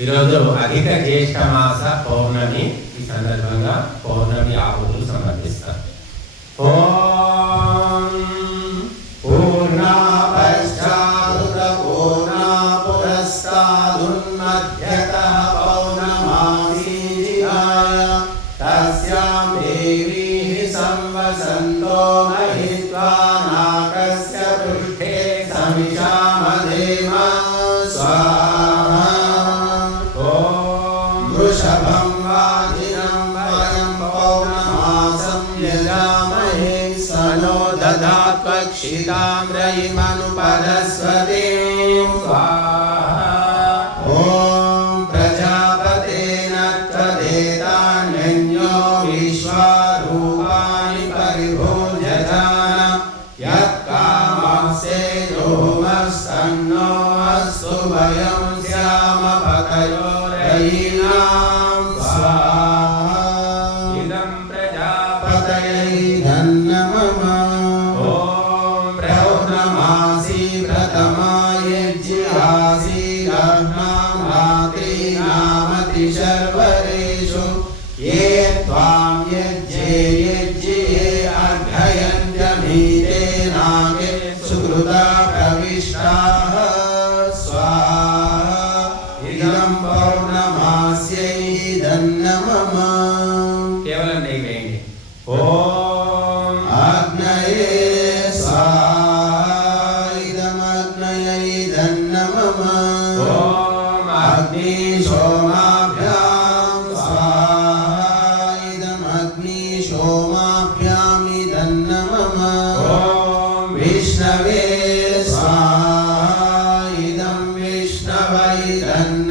ఈరోజు అధిక జ్యేష్ఠ మాస పౌర్ణమి. ఈ సందర్భంగా పౌర్ణమి ఆహుతులు సమర్పిస్తారు. ఓం పూర్ణాపశ్చాదుత పూర్ణా పురస్తాదున్మధ్యతః పౌర్ణమాసీయాయ తస్యాం దేవీ సంవసంతో మహిత్వా నాకస్య పృష్ఠే సమిషామదేమ స్వాహా. ఓం వృషభం వాజినం వయం పౌర్ణమాసం యజామహే సనో దదాత్వక్షితామ్రయిమనుపదస్వతే స్వాహా. ఓం ప్రజాపతేన త్వదేతాన్యన్యో విశ్వా రూపాణి పరిభూజ్యతాన యత్కామస్సేజోమస్తన్నో అస్తు వయం స్యామ పతయోరయీనాం స్వాహా. ఇదం ప్రజాపతయై ధన్యమమ. ఓం పౌర్ణమాసీ ప్రథమాయజ్యాసీ లగ్నాం రాత్రీనామతి శర్వరేషు ఏ త్వాం యజ్ఞే అర్ఘయంత్యమీతే నాగే సుకృతా ప్రవిష్టాః స్వాహా. ఇదం పౌర్ణమాస్యై ధన్యమమ. కేవలం నెయ్యి వేయండి. ఓం అగ్నయే స్వాహా. ఇదమగ్నయై ధన్యమమ. ఓం అగ్ని సోమాభ్యాం స్వాహా. ఇదమగ్ని సోమాభ్యామి ధన్యమమ. ఓం విష్ణవే